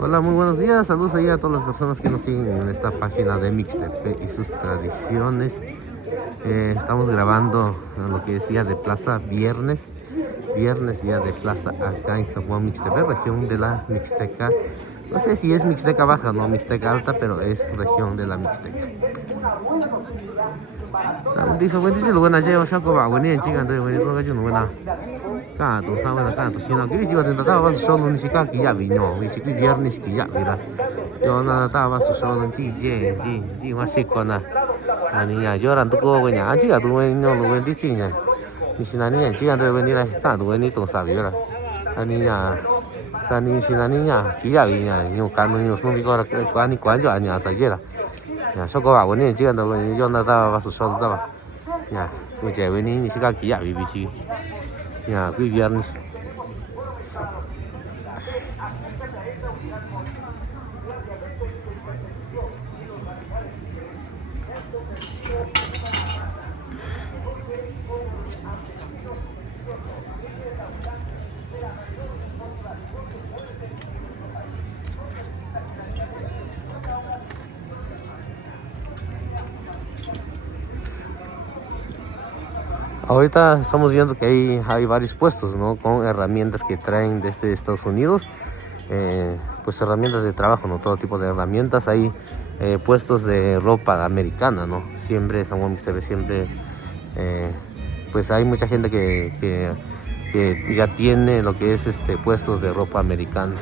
Hola, muy buenos días, saludos ahí a todas las personas que nos siguen en esta página de Mixtepec y sus tradiciones. Estamos grabando lo que es día de plaza, viernes día de plaza acá en San Juan Mixtepec, región de la Mixteca. No sé si es Mixteca Baja, no Mixteca Alta, pero es región de la Mixteca. Dice, buen día, lo buena llevo, shaco va, buen día, chica, entonces, buen día, todo no buena. Acá, tú sabes, acá, tú si no quieres, yo te trataba solo en chica que ya vino, mi chico viernes que ya mira. Yo nada estaba solo en chi, así con la niña, llorando como buena, chica, tú no lo buen día, ni si la niña, chica, entonces venir acá, tú venís, tú sabes, ¿verdad? La niña. Sani si la niña chỉ là nhiều cán nhiều xong đi coi là quán đi quán cho nhà giải ra nhà sau có bảo vấn đề chưa đâu do nó ta vào số số ta nhà người trẻ với ní chỉ có chỉ là vị trí nhà quý viên. Ahorita estamos viendo que hay varios puestos, ¿no? Con herramientas que traen desde Estados Unidos, pues herramientas de trabajo, ¿no? Todo tipo de herramientas. Hay puestos de ropa americana, ¿no? Siempre, San Juan Mixtepec, siempre, pues hay mucha gente que ya tiene lo que es puestos de ropa americana.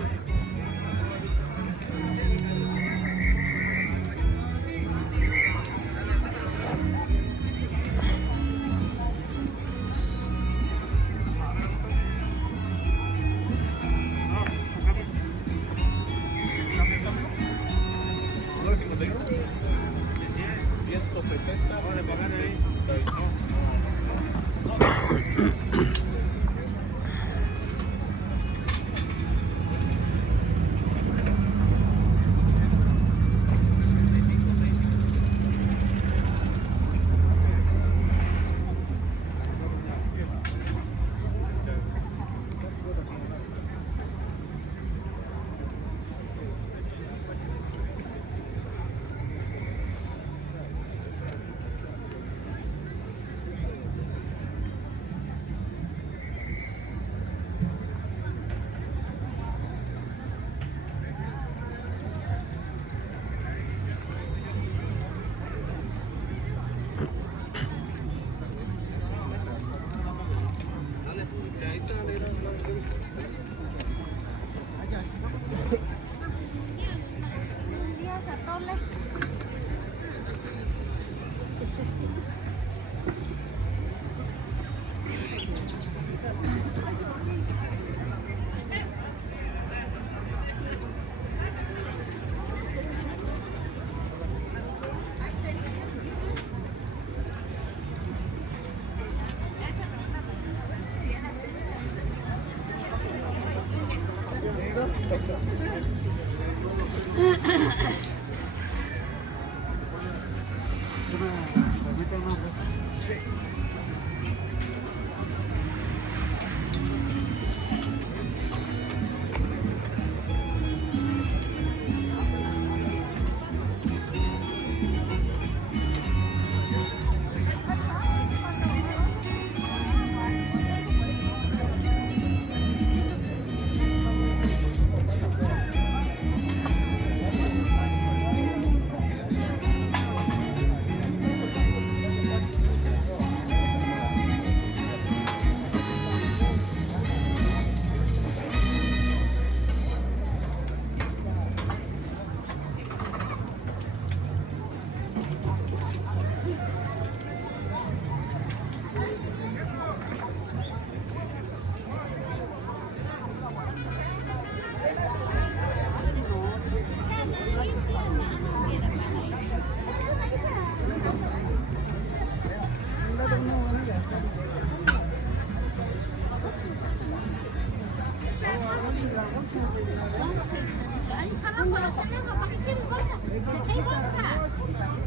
¿Qué bolsa?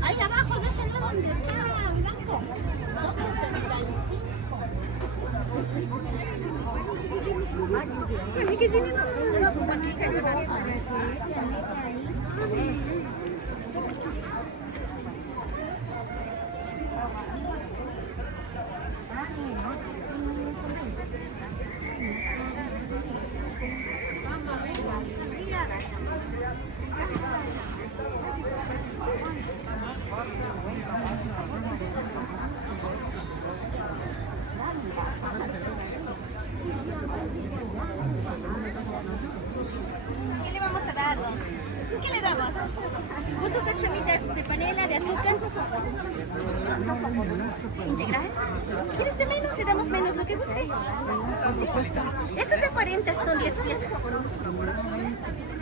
Ahí abajo de ese lado donde está blanco. 2.65. ¿Qué le vamos a dar? ¿Qué le damos? ¿Vos usas semitas de panela, de azúcar? ¿Integral? ¿Quieres de menos? Le damos menos, lo que guste. ¿Sí? Este es de 40, son 10 piezas.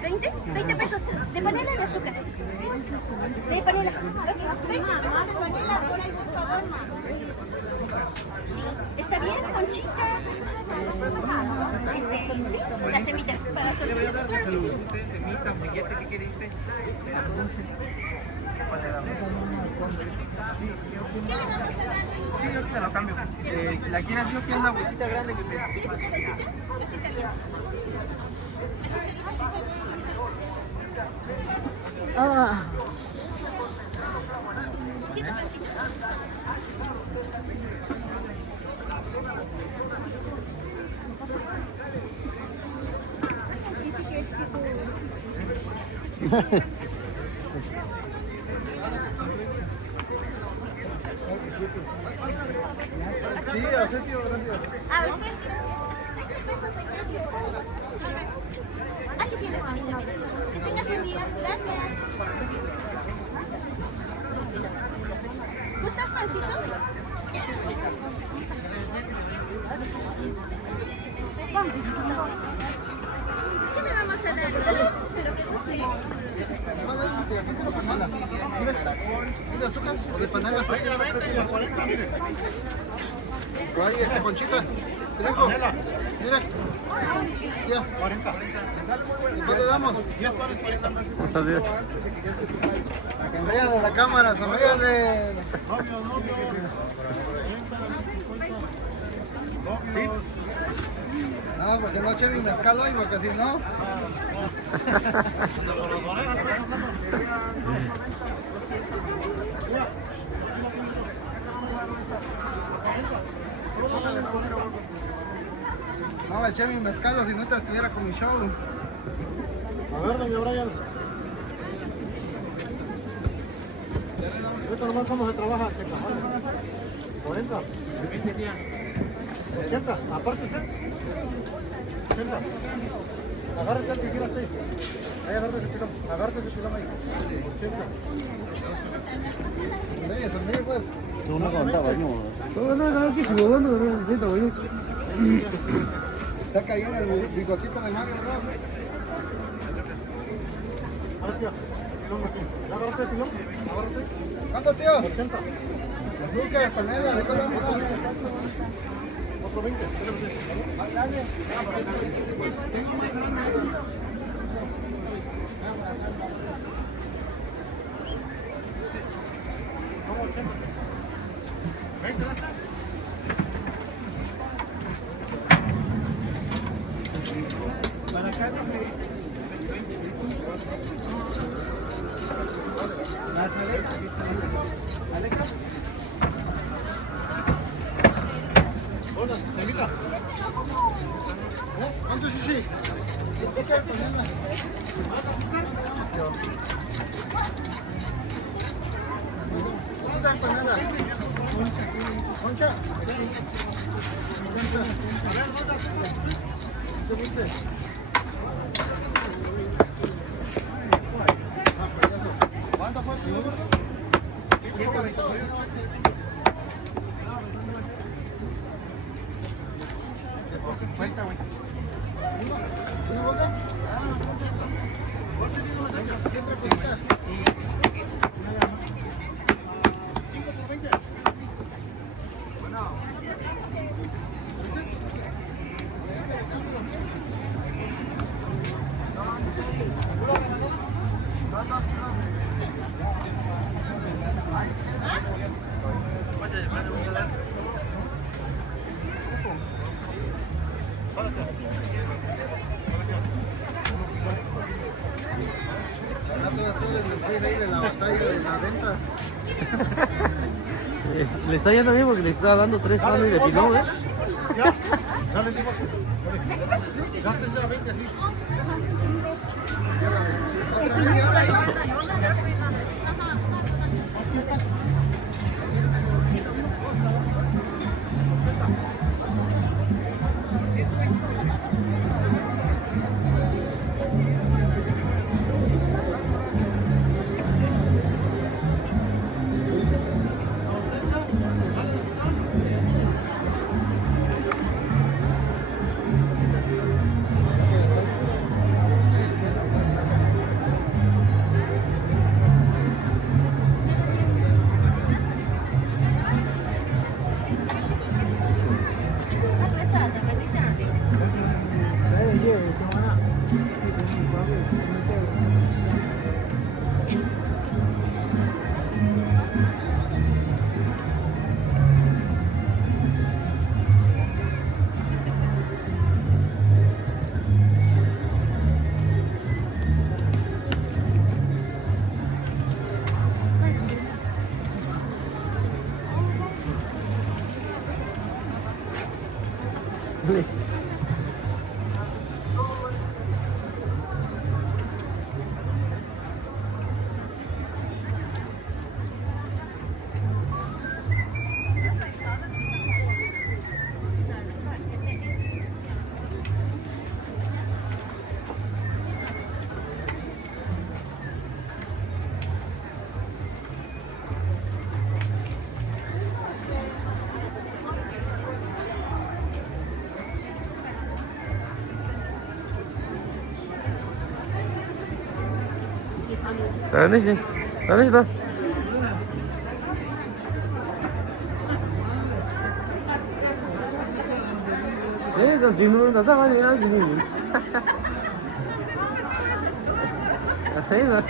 ¿20? 20 pesos. ¿De panela o de azúcar? De panela. Ok, 20 pesos de panela, por ahí, por favor. Sí, está bien, conchitas. Sí, las semitas para sorpresa, claro que sí. Semita, mollete, ¿qué queriste? ¿Cuál le damos? ¿Qué le vamos a dar? Sí, yo te lo cambio. La quieres, yo quiero una bolsita grande que te... ¿Quieres otra bolsita? Así está bien. Así está bien. Ah. Siete pancitos. Sí, a usted, tío, gracias. ¿A usted? 20 pesos de cambio. Aquí tienes, manito, mira. Que tengas buen día. Gracias. ¿Gustas pancitos? ¿Qué le vamos a dar? Pero que guste. ¿De azúcar o de panela? Ahí, este conchita. Trigo. Mira. Ya. 40. ¿Cuánto le damos? 10 pares, 40 pesos. ¿Cuántos días? A que me vean de la cámara, que me vean de... ¿Sí? No, porque no eché mi mezcal hoy, porque si no... No, eché mi mezcal, si no te estuviera con mi show. A ver, doña Brian. Ahorita nomás vamos a trabajar. 40. 80. Aparte usted. 80. Agárrate el que quiera usted. Ahí agárrate ese pilón. Agárrate ese pilón ahí. 80. Sonríe, sonríe pues. Está cayendo el bigotito de Mario Bros. Agárrate el pilón. Agárrate. ¿Cuánto, tío? 80. Azúcar, panela, ¿de cuál vamos a dar? Otro 20. Dale. ¿Cómo 80? 20, ¿dónde? Para acá, Alexa. Hola, Alexa. ¿Cuánto es ese? ¿Cuánta empanada? ¿Concha? A ver, ¿cuánta? ¿Qué guste? ¿Cuánto fue tu número? 50, güey. ¿Una bolsa? ¿Bolsa tiene una caña? ¿Siempre por acá? 5 por 20. Bueno. ¿Pura granada? No, no, no. después ahí de la batalla de la venta. Le está yendo bien porque le está dando 3 panes de pilón, ¿eh? Ya, sale digo. Gástese a 20 así. Tanesi, Tanesi da. 그 뒤로 나가니 지금. 아니나.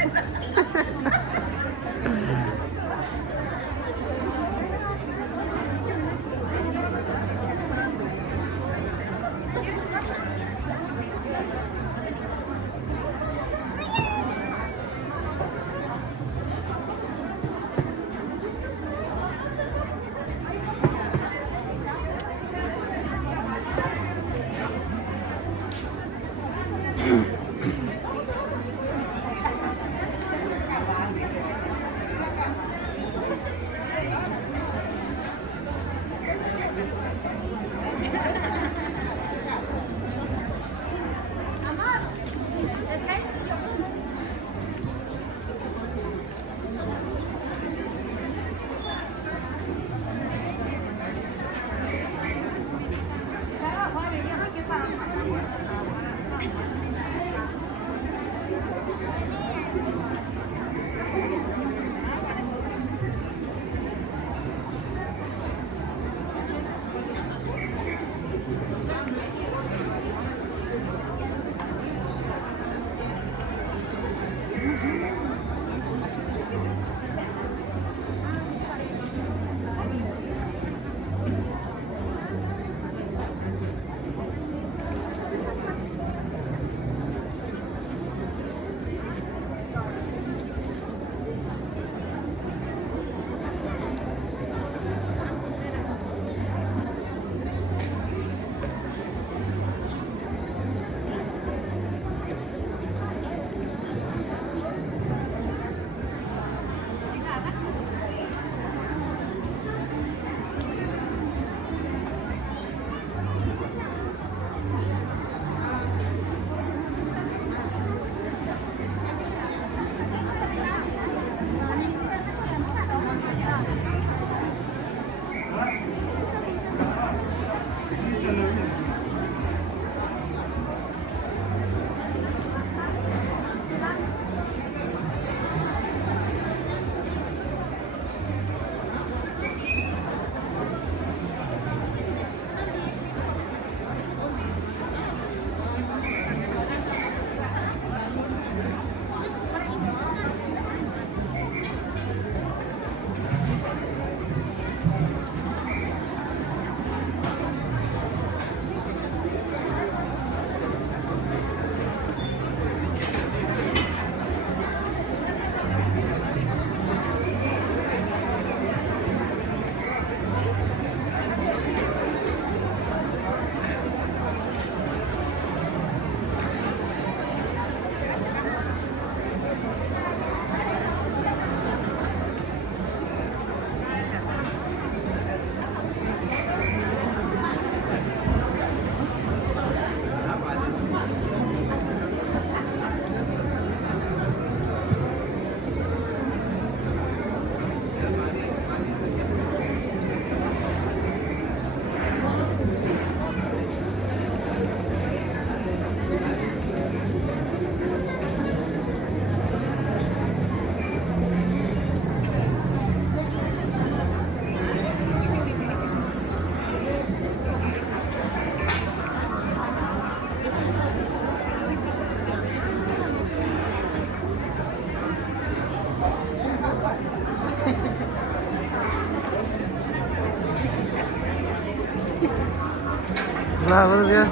Hola, buenos días.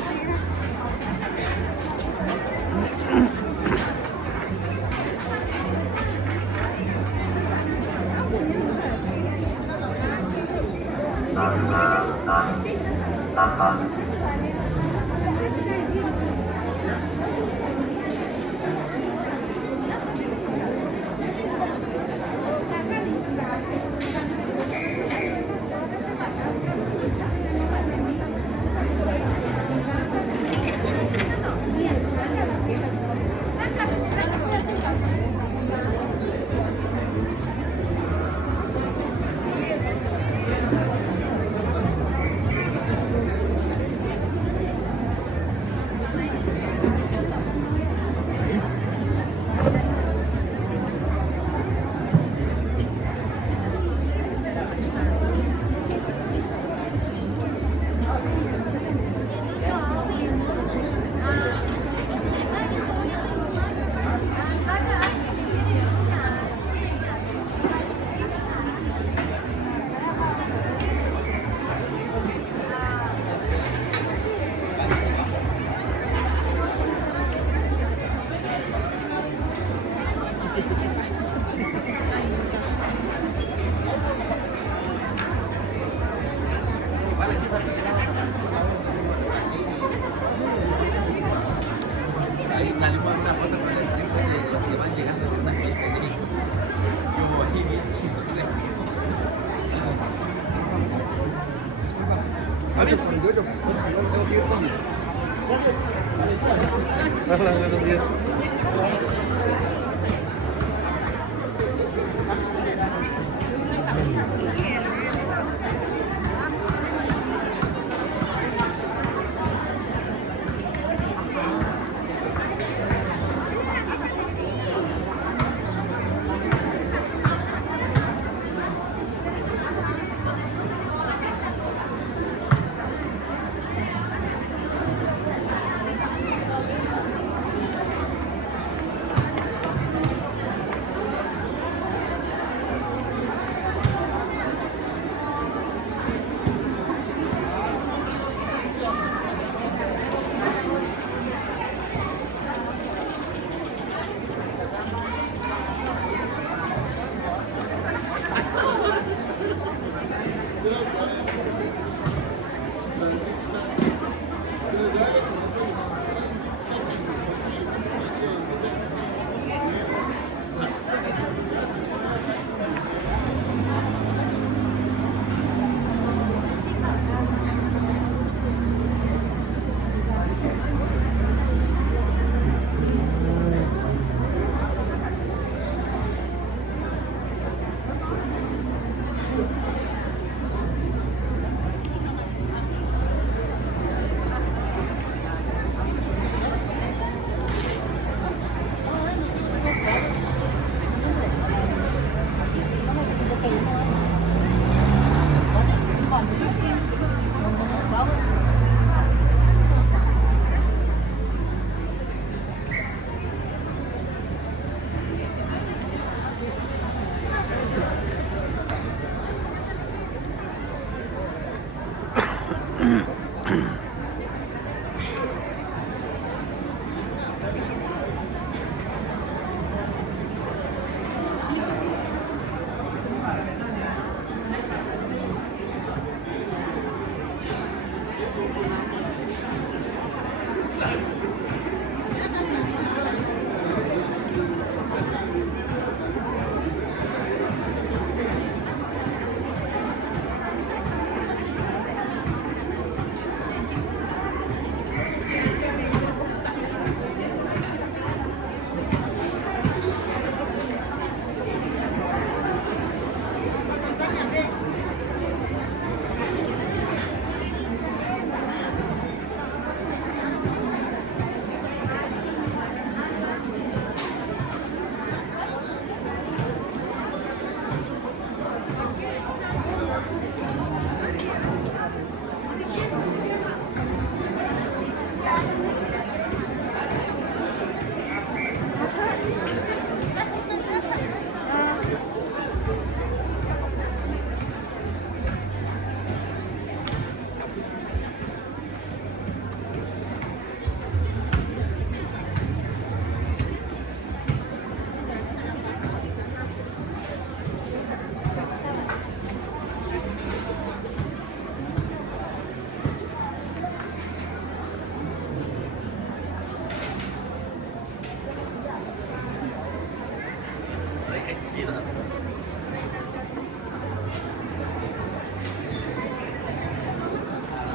Ahí salimos en una foto con el frente de los que van llegando con una chiste de yo ahí bien chido. Hola, buenos días.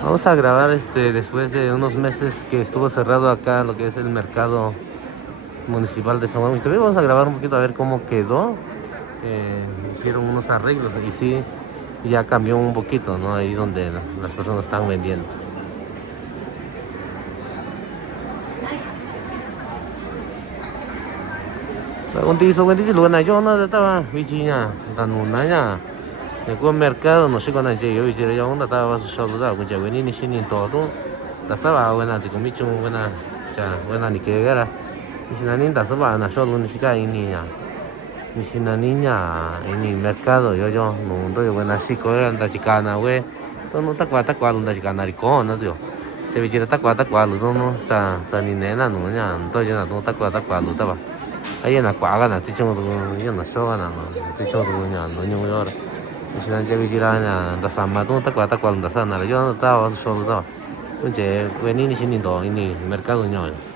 Vamos a grabar después de unos meses que estuvo cerrado acá lo que es el mercado municipal de San Juan Mixtepec. Vamos a grabar un poquito a ver cómo quedó. Hicieron unos arreglos y sí, ya cambió un poquito, ¿no? Ahí donde las personas están vendiendo. Contigo contigo lugar yo no estaba vichiña, tan una el mercado no sé cuándo llegué, yo vi ya onda estaba solo da, mucha buena ni sin todo. Da estaba buena, te comí un buena, ya buena ni que era. Y si la niña estaba na solo ni siquiera niña. Ni si la niña en el mercado yo no doy buena así con anda chicana, güey. Todo no está cual anda chicana rico, no sé. Se ve que está cual, no, ni nena no ya, entonces ya no está cual estaba. Ahí en la cuaga, na tichón yo no soy na no, tichón ya no yo si no ya vi que era da sama no está cual da sana, yo no estaba solo estaba. Entonces, venir ni sin ni mercado no.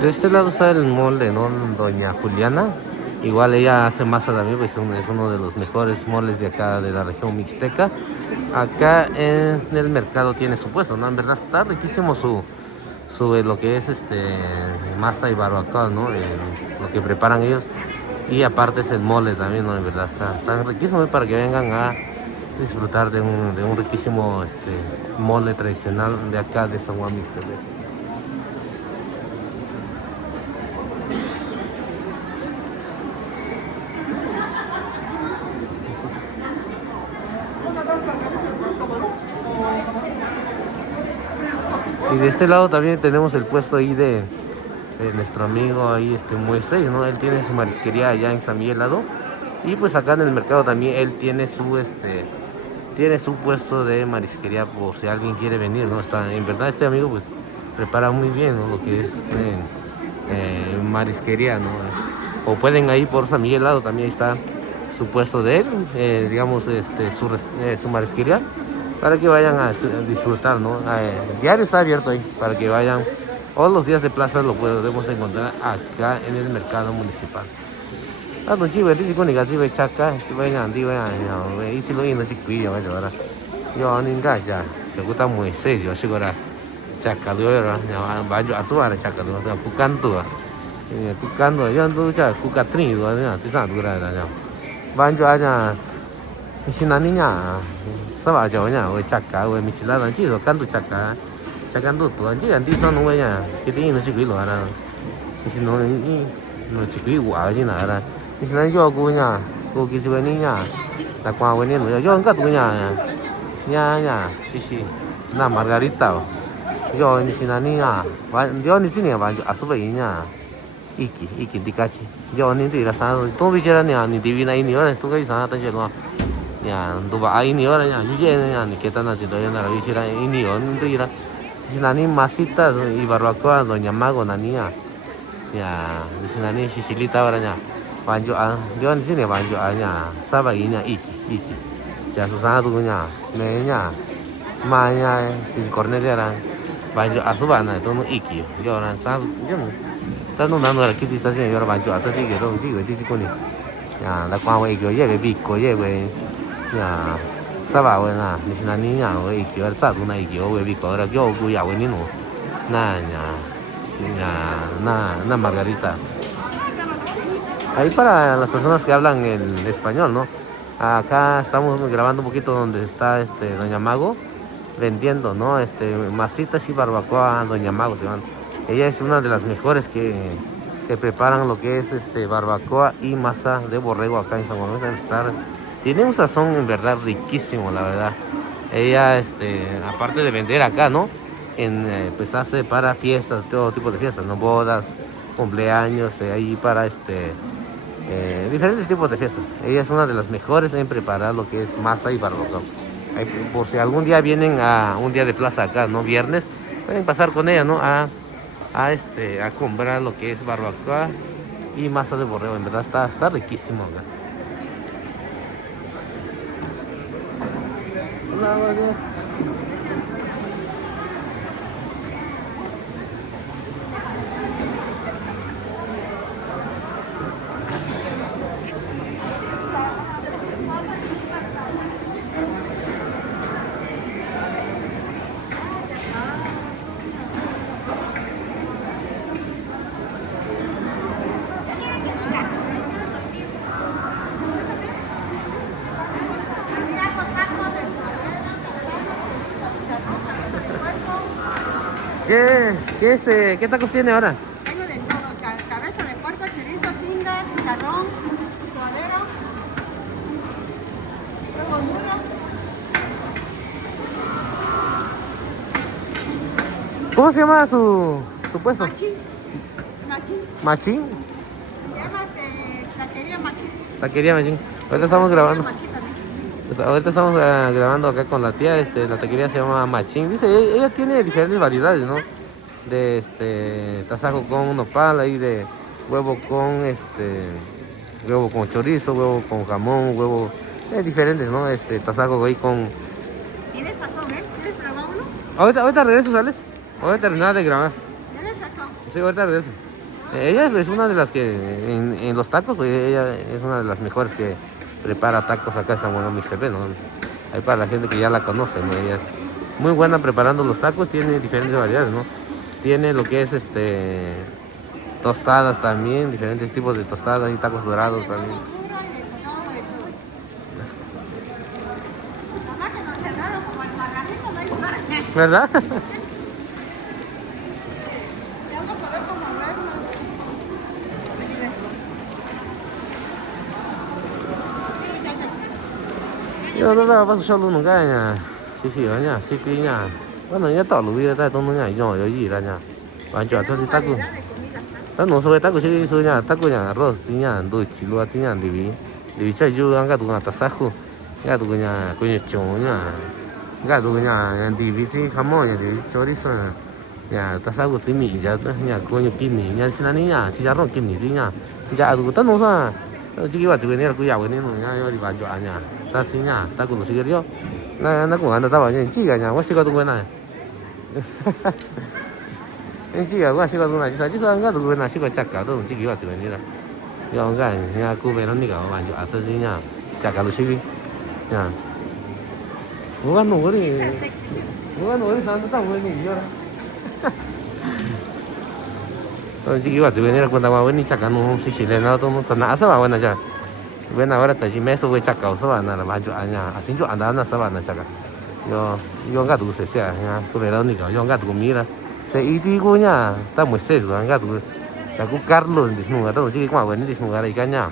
De este lado está el molde, ¿no? Doña Juliana. Igual ella hace masa también, pues es uno de los mejores moles de acá de la región mixteca. Acá en el mercado tiene su puesto, ¿no? En verdad está riquísimo su lo que es masa y barbacoa, ¿no? Lo que preparan ellos. Y aparte es el mole también, ¿no? En verdad está riquísimo para que vengan a disfrutar de un riquísimo mole tradicional de acá de San Juan Mixtepec. Y de este lado también tenemos el puesto ahí de nuestro amigo ahí Moisés, ¿no? Él tiene su marisquería allá en San Miguel Lado. Y pues acá en el mercado también él tiene su puesto de marisquería por si alguien quiere venir, ¿no? En verdad este amigo pues prepara muy bien, ¿no? Lo que es marisquería, ¿no? O pueden ir por San Miguel Lado, también está su puesto de él, digamos su marisquería, para que vayan a disfrutar, ¿no? Diario está abierto ahí, para que vayan, todos los días de plaza lo podemos encontrar acá en el mercado municipal. No chivo, dice con negativa chaca, vayan, y si lo no chiquillo, vaya ahora. Yo ni ya, se gusta muy serio, segura. Chaca, yo era, vaya a su área, chaca, cucando, yo ando ya, cucatrín, te sabes, dura, vaya allá, y si la niña, sabes, ya, o chaca, o michelada, chido, canto chaca, chacando tú, antes son un vaya, que tiene no chiquillo, ahora, y si no chiquillo, allí nada. Y si no yo cuña, que si niña, la cual venía, yo nunca tuña, sí, una margarita, yo ni si niña, yo ni si niña, a su veña, iki, dicachi, yo ni te la sana, tú viste ni divina y ni ahora, tú que dices nada, yo ya, tú vas ahí ni ahora, ya, yo ya ni que tan así, todavía no la viste y ni ahora, no te irá, Sinani masitas y barbacoa Doña Mago Nania. Ya, sinani Shishilita ahora ya. Banjo yo en sini banjo nya saba inya iki. Ya susana tu nya, menya, manya si Cornelia ran. Banjo asubana itu no iki. Yo ran sa yo no. Tanto nando la kiti sta sin yo banjo asati que ro digo ti koni. Ya la kwa we yo ye be biko ye we. Ya saba we na, ni sinani nya we iki yo sa tu na iki we biko ra yo ku ya we ni no. Na nya. Na Margarita. Ahí para las personas que hablan el español, ¿no? Acá estamos grabando un poquito donde está Doña Mago vendiendo, ¿no? Masitas y barbacoa Doña Mago se llaman. Ella es una de las mejores que preparan lo que es barbacoa y masa de borrego acá en San Juan. Tiene un sazón en verdad riquísimo, la verdad. Ella, aparte de vender acá, ¿no? Pues hace para fiestas, todo tipo de fiestas, ¿no? Bodas, cumpleaños, ahí para diferentes tipos de fiestas. Ella es una de las mejores en preparar lo que es masa y barbacoa. Por si algún día vienen a un día de plaza acá, ¿no? Viernes, pueden pasar con ella, ¿no? A comprar lo que es barbacoa y masa de borrego. En verdad está riquísimo acá. ¿Qué tacos tiene ahora? Tengo de todo, cabeza de puerco, chorizo, tinga, chicharrón, suadero, huevo duro. ¿Cómo se llama su puesto? Machín. ¿Machín? Se llama taquería Machín. Taquería Machín. Ahorita estamos grabando. Machín también. Ahorita estamos grabando acá con la tía, la taquería se llama Machín. Dice, ella tiene diferentes variedades, ¿no? De tasajo con nopal, ahí de huevo con chorizo, huevo con jamón, huevo diferentes, ¿no? Tasajo ahí con... Tiene sazón, ¿eh? ¿Quieres probar uno? Ahorita regreso, ¿sales? Ahorita terminar de grabar. Tiene sazón. Sí, ahorita regreso. Ella es una de las que en los tacos, pues, ella es una de las mejores que prepara tacos acá en San Juan Mixtepec, ¿no? Ahí para la gente que ya la conoce, ¿no? Ella es muy buena preparando los tacos, tiene diferentes variedades, ¿no? Tiene lo que es tostadas también, diferentes tipos de tostadas y tacos dorados también. Nomás que nos cerraron como el margarito, no hay lugar. ¿Verdad? Ya no podemos movernos. Yo no vas a solo nunca ya. Sí, ya, sí que ya. Bueno, ya todo lo vi está todo ya, yo ya ya. Banjo así taco. Tan no soy taco sí soy ya, taco ya arroz, tiña, dulce, luego tiña divi cha yo anga tu ngata sajo. Ya tu ya coño choña. Ya tu ya divi ti jamón ya divi chorizo. Ya tasago ti mi ya coño kini, ya sinani ya chicharrón kini tiña. Ya tu tan no sa. Chiqui va tu venir ku ya venir no ya yo di banjo aña. Ta tiña, taco no sigue yo. Na ku anda ta ba ya chiga ya, wa siga tu buena. En chica, gua siga tu na, just anga tu buena siga chaka tu chiqui va tu venir. Yo anga ya ku Verónica ba banjo ata tiña. Chaka lu sigue. Ya. Bukan nuri santo tan bueno yo. Chiqui va tu venir cuando va venir chaka no si chilena tu no tan asa ba buena ya. Buena ahora ta me so we chaka so ba na banjo aña, así yo anda na sa ba na chaka. Yo anga tu se sea ya ku Verónica, yo anga tu mira. Se itigo nya, ta mo se lo anga tu. Sa ku Carlos disnu ga tu chiqui kwa venir disnu ga ika nya.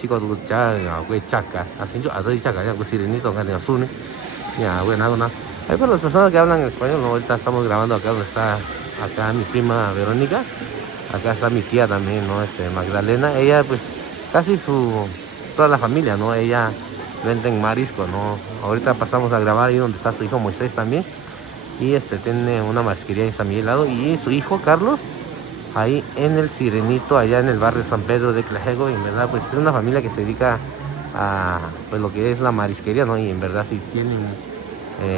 Sigo tu ya we chaka, así yo ado chaka ya ku sirini to ga su ni. Ya, bueno, no. Hay para las personas que hablan español, ¿no? Ahorita estamos grabando acá donde está acá mi prima Verónica. Acá está mi tía también, ¿no? Magdalena. Ella, pues, casi toda la familia, ¿no? Ella vende en marisco, ¿no? Ahorita pasamos a grabar ahí donde está su hijo Moisés también. y tiene una marisquería en San Miguel Helado, y su hijo Carlos ahí en el Sirenito, allá en el barrio San Pedro de Clajego. Y en verdad pues es una familia que se dedica a pues lo que es la marisquería, ¿no? Y en verdad sí tienen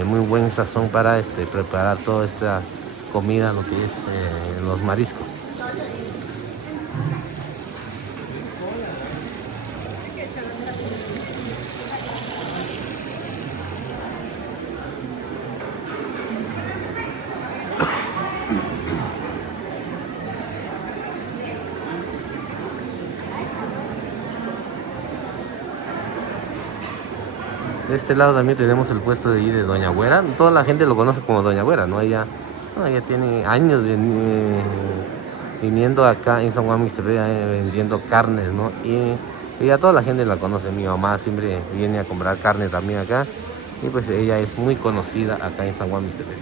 muy buen sazón para preparar toda esta comida, lo que es los mariscos. De este lado también tenemos el puesto de ahí de Doña Güera. Toda la gente lo conoce como Doña Güera, ¿no? Ella tiene años viniendo acá en San Juan Mixtepec vendiendo carnes, ¿no? Y ella, toda la gente la conoce. Mi mamá siempre viene a comprar carne también acá. Y pues ella es muy conocida acá en San Juan Mixtepec.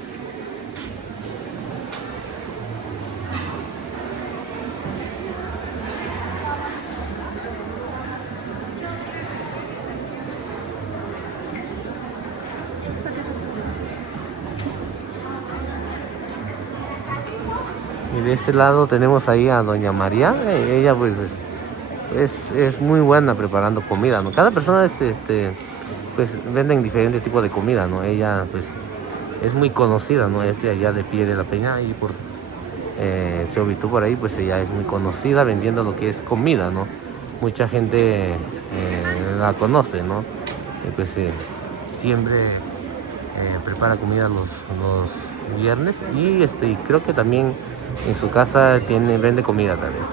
Y de este lado tenemos ahí a Doña María. Ella pues es muy buena preparando comida, ¿no? Cada persona pues venden diferentes tipos de comida, ¿no? Ella pues es muy conocida, ¿no? Es de allá de Pie de la Peña, y por Chovitú por ahí, pues ella es muy conocida vendiendo lo que es comida, ¿no? Mucha gente la conoce, ¿no? Y pues siempre prepara comida los viernes, y creo que también en su casa vende comida también.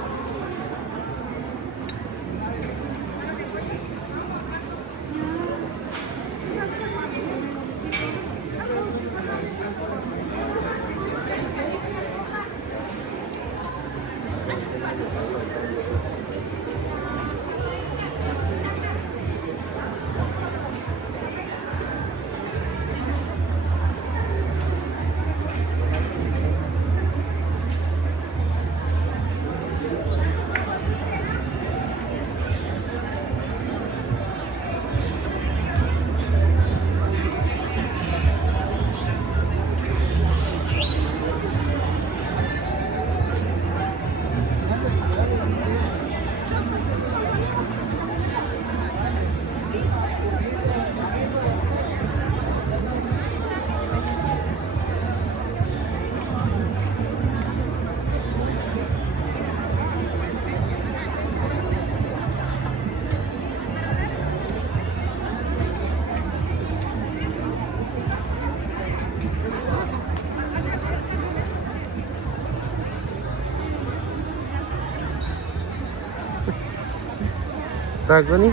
Takuni,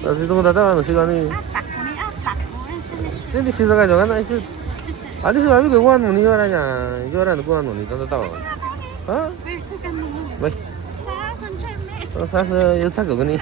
kasi itong tatawa no sigani. Jadi sisa ka jangan itu. Ada sebab itu kuan muni orangnya, orang kuan muni tatawa. Hah? Baik. Terus saya yutak kau ni.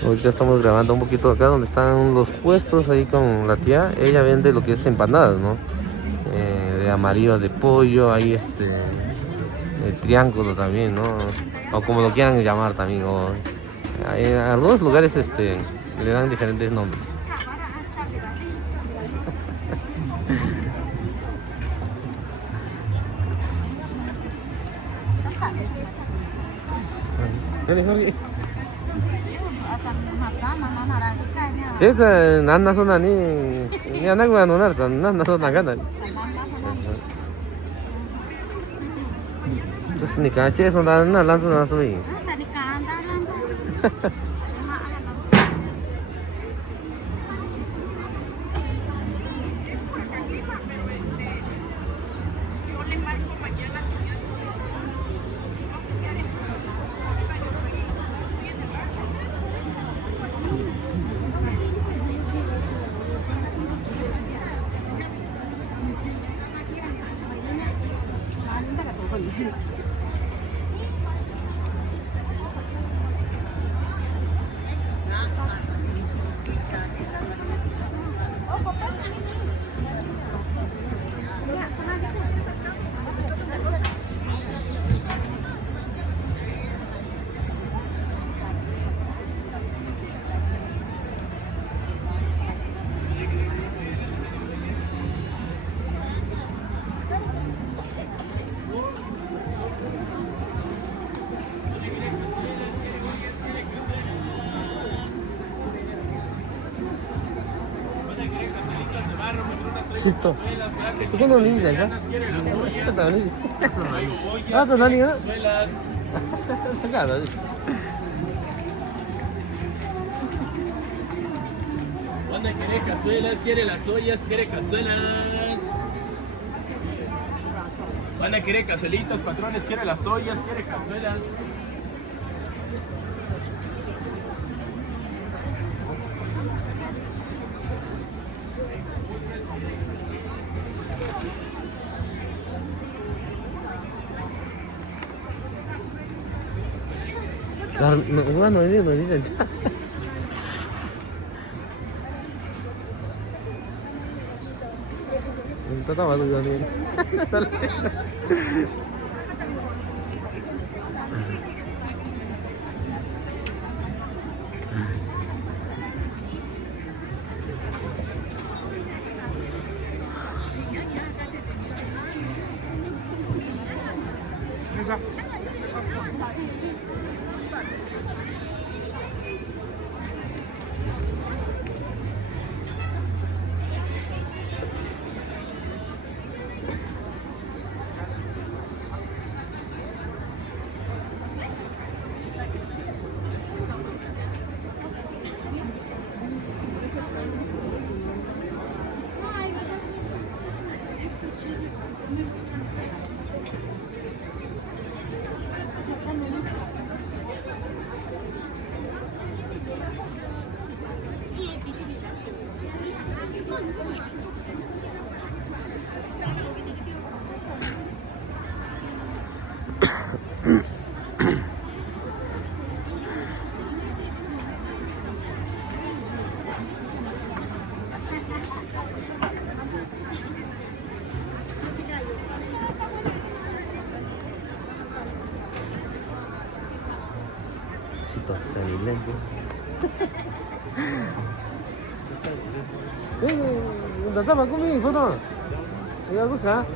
Ahorita estamos grabando un poquito acá donde están los puestos ahí con la tía. Ella vende lo que es empanadas, ¿no? De amarillo, de pollo, ahí el triángulo también, ¿no? O como lo quieran llamar también. O, en algunos lugares le dan diferentes nombres. Jadi nana so nani, ni anak gua nunar, nana so naga nani. Terus nikah cek so nana langsung langsung ini. Chito. ¿Qué no le ya? Ah, son alias. ¿Dónde quiere cazuelas? ¿Quiere las ollas? ¿Quiere cazuelas? ¿Dónde quiere cazuelitas, patrones? ¿Quiere las ollas? ¿Quiere cazuelas? Bueno, no dicen ya. Estaba dudando. Chito, silencio. ¿Dónde estaba conmigo, no? ¿Voy a buscar?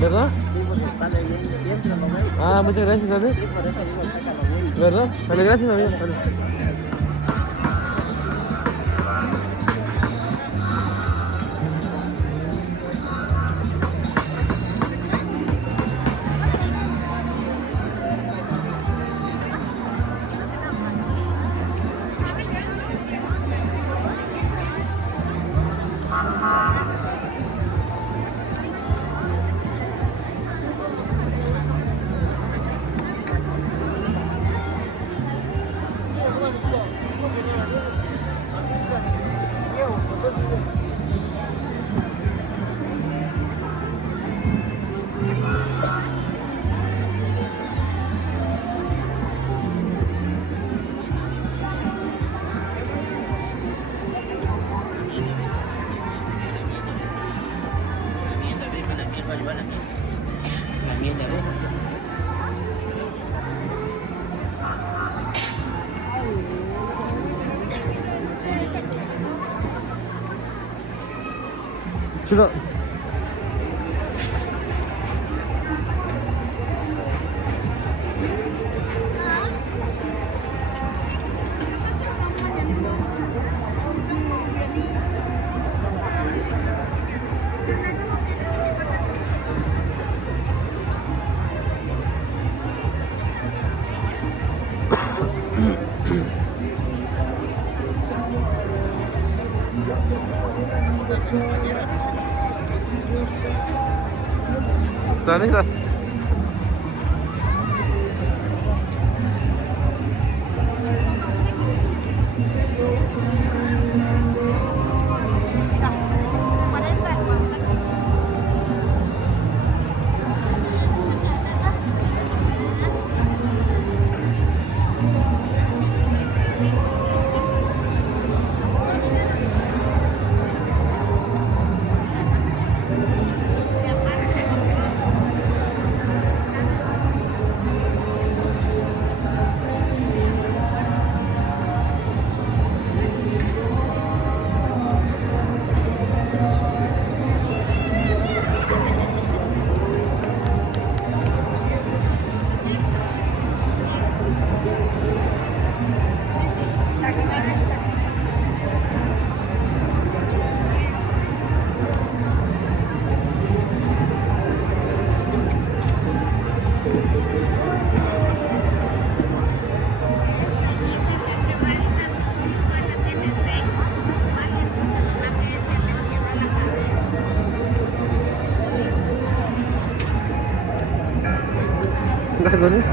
¿Verdad? Sí, porque sale bien, siempre lo veo. Ah, muchas gracias, ¿vale? Sí, por eso digo, sácalo bien. ¿Verdad? Dale, gracias, amigo. Vale. lo. ¿Están listas? Enggak gue nih.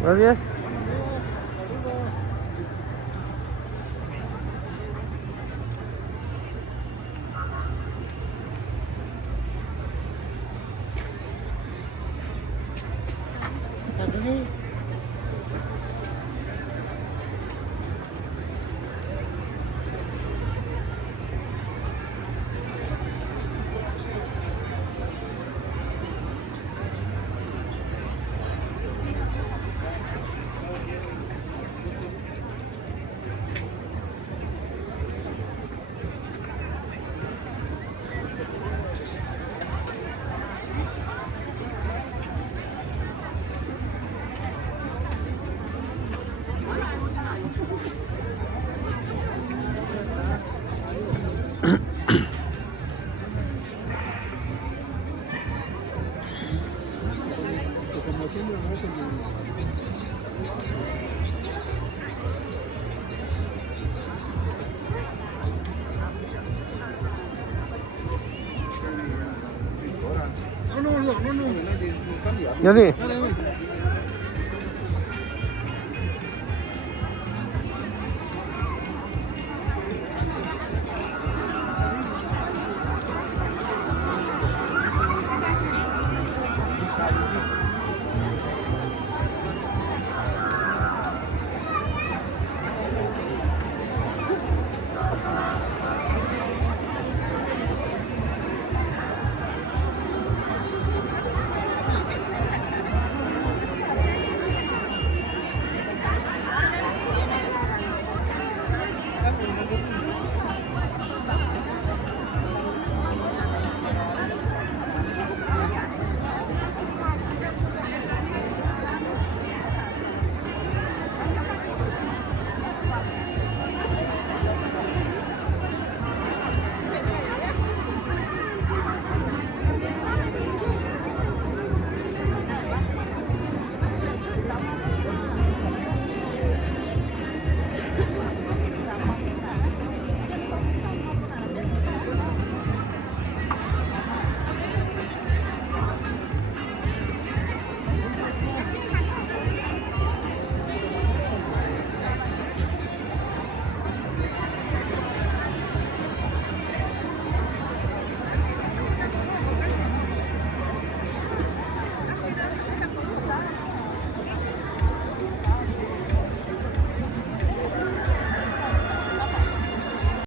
Buenos días. No, no, no, no, no, no, Yanni, dale, dale.